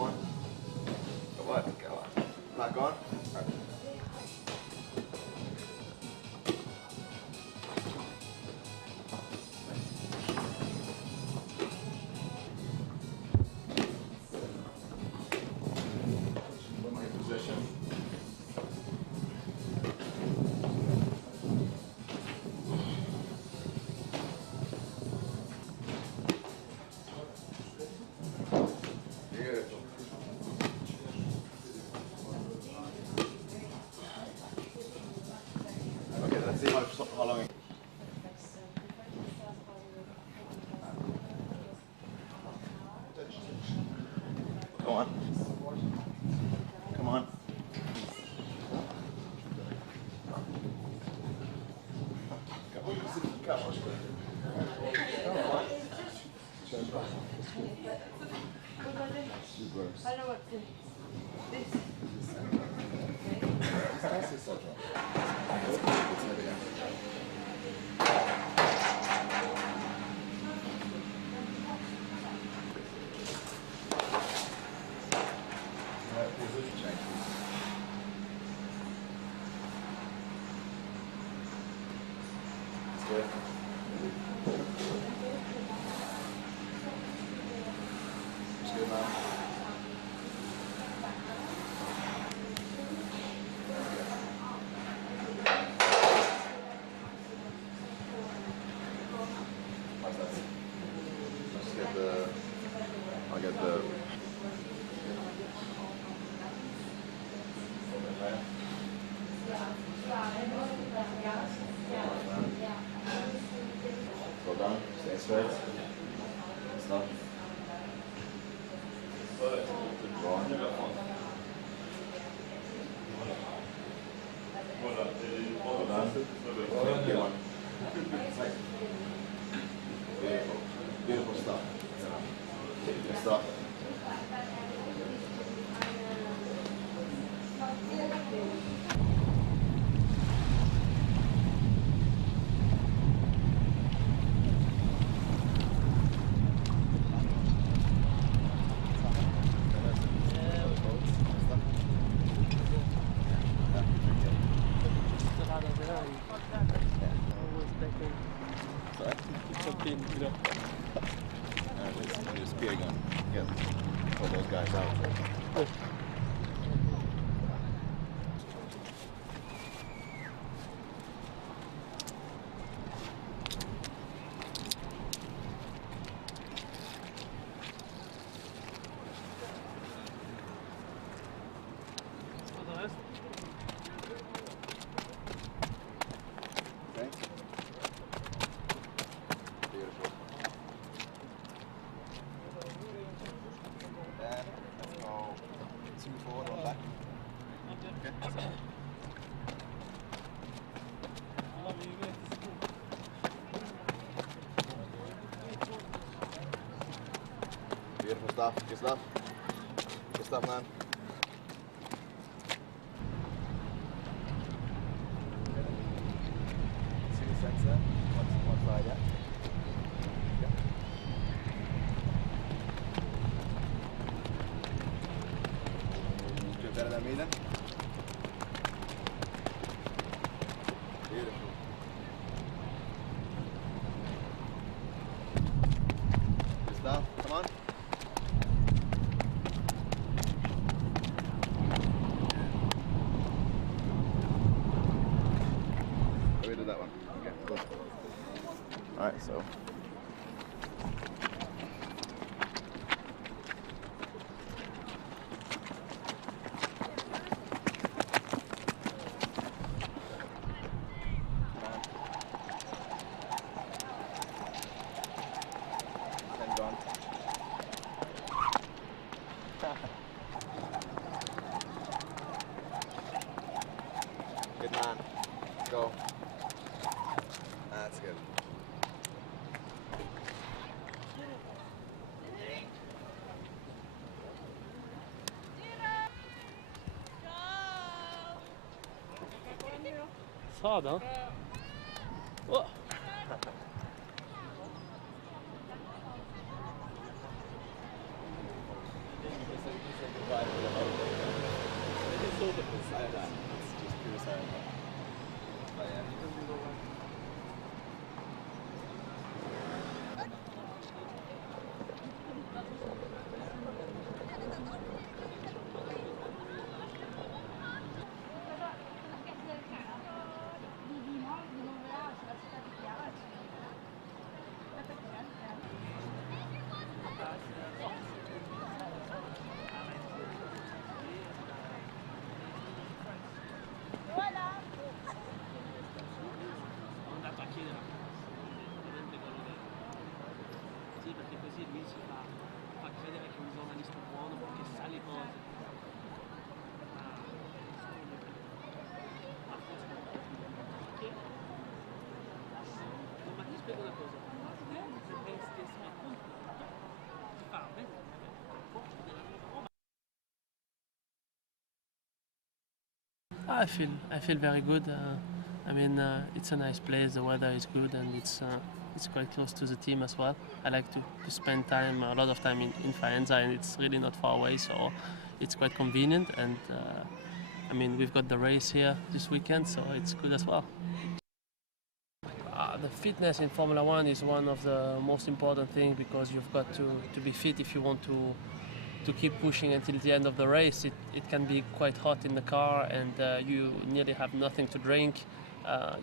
Come on. Come on. Come on. Back on. Position. Beautiful. Okay, let's see how long. Come on. Come on. I know what to. This. It's good, man. How's that? Let's get the. I'll get the. Go down, stay straight. Stop. Go on. Go down. Get one. Beautiful. Beautiful stuff. Good stuff. Just spear gun. Get pull those guys out. Okay. Beautiful. Then let's go 2 forward, 1 back. Okay. Beautiful stuff. Good stuff. Good stuff, man. See the sensor? One side, yeah. Do it better than me then? Beautiful. Good stuff. Come on. Get rid of that one. Okay, good. Alright, so. Gone. Good man. Go. That's good. Sağdan. Oh. silent. It's just pure silent. But yeah. Andato a chiedere ovviamente quello che sì, perché così lui fa credere che è un giornalista buono perché sa le cose. Ma ti spiego una cosa, se stessi appunto ti fa vedere della nuova roba. I feel very good. I mean, it's a nice place. The weather is good, and it's quite close to the team as well. I like to spend time, a lot of time in Faenza, and it's really not far away, so it's quite convenient. And I mean, we've got the race here this weekend, so it's good as well. The fitness in Formula One is one of the most important things because you've got to be fit if you want to keep pushing until the end of the race. It can be quite hot in the car and you nearly have nothing to drink.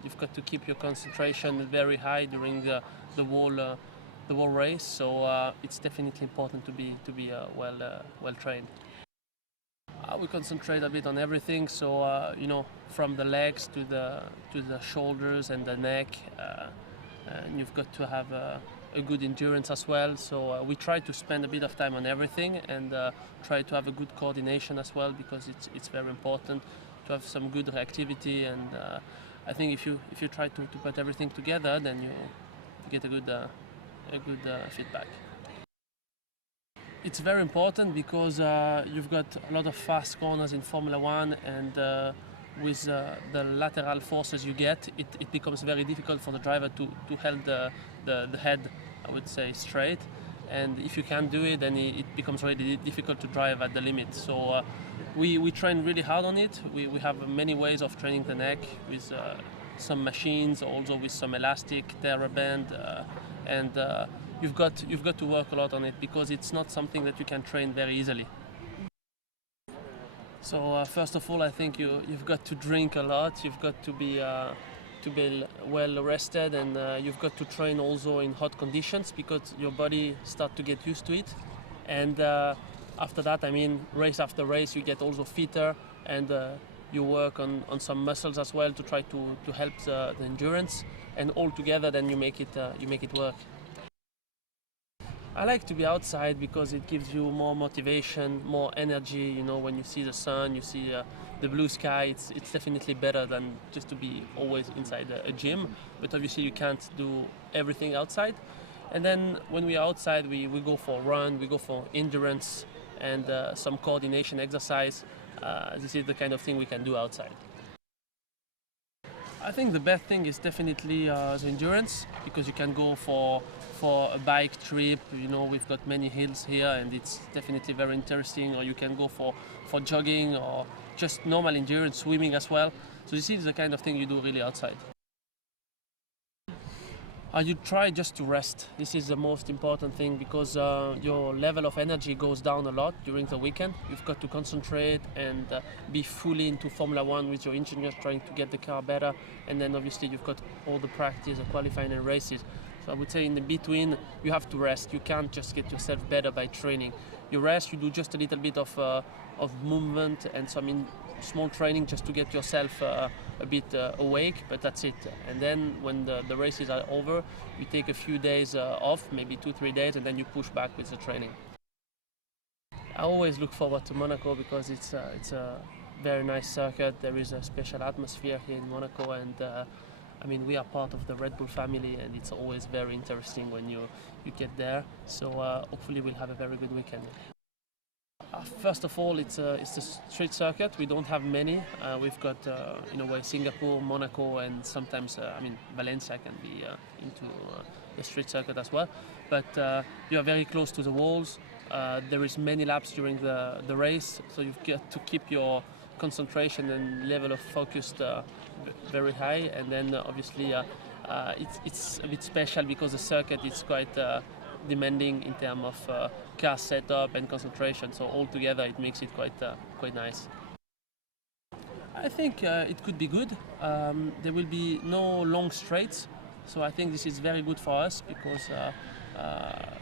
You've got to keep your concentration very high during the whole race. So it's definitely important to be well trained. We concentrate a bit on everything. So you know, from the legs to the shoulders and the neck. And you've got to have a good endurance as well. So we try to spend a bit of time on everything and try to have a good coordination as well because it's very important to have some good reactivity. And I think if you try to put everything together, then you get a good feedback. It's very important because you've got a lot of fast corners in Formula One, and with the lateral forces you get, it becomes very difficult for the driver to hold the head, I would say, straight. And if you can't do it, then it becomes really difficult to drive at the limit. So we train really hard on it. We have many ways of training the neck with some machines, also with some elastic, TheraBand, and you've got to work a lot on it because it's not something that you can train very easily. So first of all, I think you've got to drink a lot. You've got to be well rested, and you've got to train also in hot conditions because your body starts to get used to it. And after that, I mean, race after race, you get also fitter, and you work on some muscles as well to try to help the endurance. And all together, then you make it work. I like to be outside because it gives you more motivation, more energy. You know, when you see the sun, you see the blue sky, it's definitely better than just to be always inside a gym. But obviously you can't do everything outside. And then when we are outside, we go for a run, we go for endurance and some coordination exercise. This is the kind of thing we can do outside. I think the best thing is definitely the endurance because you can go for a bike trip. You know, we've got many hills here and it's definitely very interesting. Or you can go for jogging or just normal endurance, swimming as well. So this is the kind of thing you do really outside. You try just to rest. This is the most important thing because your level of energy goes down a lot during the weekend. You've got to concentrate and be fully into Formula One with your engineers trying to get the car better. And then obviously you've got all the practice, the qualifying and races. So I would say in the between, you have to rest. You can't just get yourself better by training. You rest, you do just a little bit of movement and some small training just to get yourself a bit awake, but that's it. And then when the races are over, you take a few days off, maybe 2-3 days, and then you push back with the training. I always look forward to Monaco because it's a very nice circuit. There is a special atmosphere here in Monaco, and I mean, we are part of the Red Bull family, and it's always very interesting when you get there. So hopefully we'll have a very good weekend. First of all, it's a street circuit. We don't have many. We've got, in a way, Singapore, Monaco, and sometimes, I mean, Valencia can be into the street circuit as well. But you are very close to the walls. There is many laps during the race, so you've got to keep your concentration and level of focus very high, and then obviously it's a bit special because the circuit is quite demanding in terms of car setup and concentration. So altogether, it makes it quite nice. I think it could be good. There will be no long straights, so I think this is very good for us because,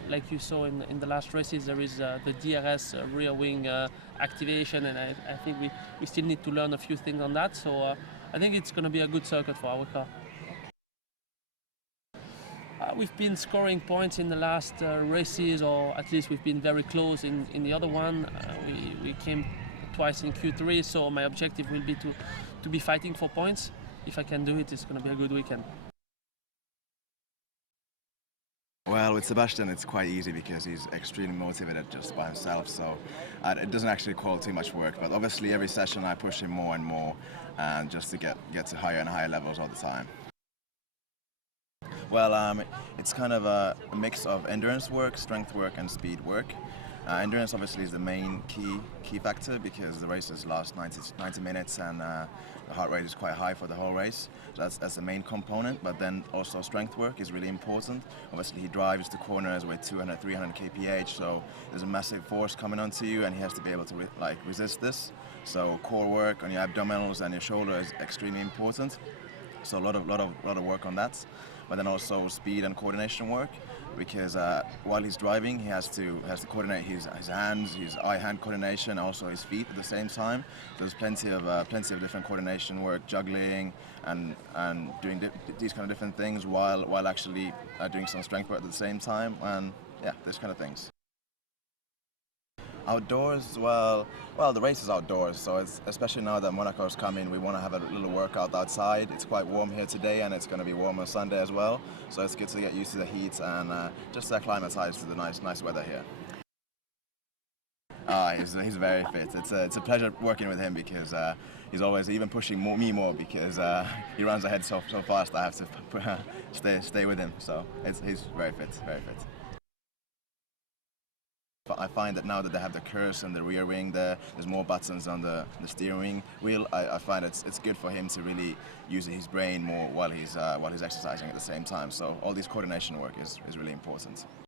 like you saw in the last races, there is the DRS rear wing activation, and I think we still need to learn a few things on that. So I think it's going to be a good circuit for our car. We've been scoring points in the last races, or at least we've been very close in the other one. We came twice in Q3, so my objective will be to be fighting for points. If I can do it, it's going to be a good weekend. Well, with Sebastian, it's quite easy because he's extremely motivated just by himself, so it doesn't actually call too much work. But obviously, every session I push him more and more, and just to get to higher and higher levels all the time. Well, it's kind of a mix of endurance work, strength work, and speed work. Endurance obviously is the main key factor because the races last 90 minutes and the heart rate is quite high for the whole race. So that's the main component, but then also strength work is really important. Obviously he drives the corners with 200, 300 kph, so there's a massive force coming onto you and he has to be able to resist this. So core work on your abdominals and your shoulder is extremely important. So a lot of work on that. But then also speed and coordination work, because while he's driving, he has to coordinate his hands, his eye-hand coordination, also his feet at the same time. There's plenty of different coordination work, juggling, and doing these kind of different things while actually doing some strength work at the same time, and yeah, these kind of things. Outdoors, well, the race is outdoors, so it's, especially now that Monaco's coming, we want to have a little workout outside. It's quite warm here today, and it's going to be warm on Sunday as well, so it's good to get used to the heat and just acclimatise to the nice weather here. He's very fit. It's a pleasure working with him because he's always even pushing me more because he runs ahead so fast. I have to stay with him, so he's very fit, very fit. But I find that now that they have the curves and the rear wing there's more buttons on the steering wheel. I find it's good for him to really use his brain more while he's exercising at the same time. So all this coordination work is really important.